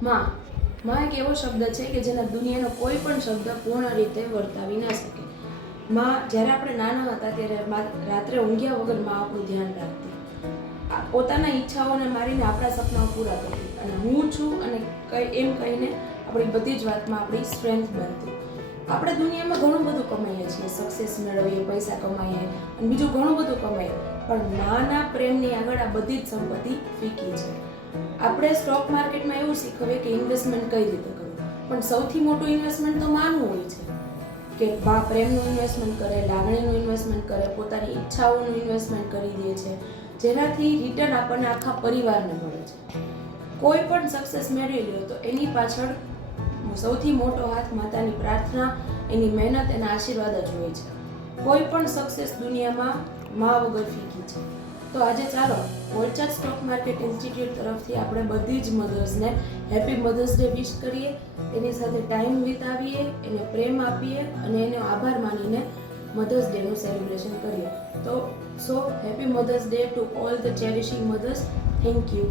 માં માં એક એવો શબ્દ છે કે જેના દુનિયાનો કોઈ પણ શબ્દ પૂર્ણ રીતે વર્તાવી ના શકે. માં જ્યારે આપણે નાના હતા ત્યારે રાત્રે ઊંઘ્યા વગર માં આપણું ધ્યાન રાખતી, પોતાના ઈચ્છાઓને મારીને આપણા સપનાઓ પૂરા કરતી, અને હું છું અને એમ કહીને આપણી બધી જ વાતમાં આપણી સ્ટ્રેન્થ બનતી. આપણે દુનિયામાં ઘણું બધું કમાઈએ છીએ, સક્સેસ મેળવીએ, પૈસા કમાઈએ અને બીજું ઘણું બધું કમાઈએ, પણ માના પ્રેમની આગળ આ બધી જ સંપત્તિ ફીકી છે. આપણે સ્ટોક માર્કેટમાં એવું શીખવીએ કે ઇન્વેસ્ટમેન્ટ કઈ રીતે કરવું, પણ સૌથી મોટું ઇન્વેસ્ટમેન્ટ તો માનું હોય છે કે બા પ્રેમનું ઇન્વેસ્ટમેન્ટ કરે, લાગણીનું ઇન્વેસ્ટમેન્ટ કરે, પોતાની ઈચ્છાઓનું ઇન્વેસ્ટમેન્ટ કરી દે છે, જેનાથી રિટર્ન આપણને આખા પરિવારને મળે છે. કોઈ પણ સક્સેસ મેળવી લ્યો તો એની પાછળ સૌથી મોટો હાથ માતાની પ્રાર્થના, એની મહેનત, એના આશીર્વાદ જ હોય છે. કોઈ પણ સક્સેસ દુનિયામાં મા વગર ફીકી છે. તો આજે ચાલો ઓરચાદ સ્ટોક માર્કેટ ઇન્સ્ટિટ્યૂટ તરફથી આપણે બધી જ મધર્સને હેપી મધર્સ ડે વિશ કરીએ, એની સાથે ટાઈમ વિતાવીએ, એને પ્રેમ આપીએ અને એનો આભાર માનીને મધર્સ ડેનું સેલિબ્રેશન કરીએ. તો happy mother's day to all the cherishing mothers. Thank you.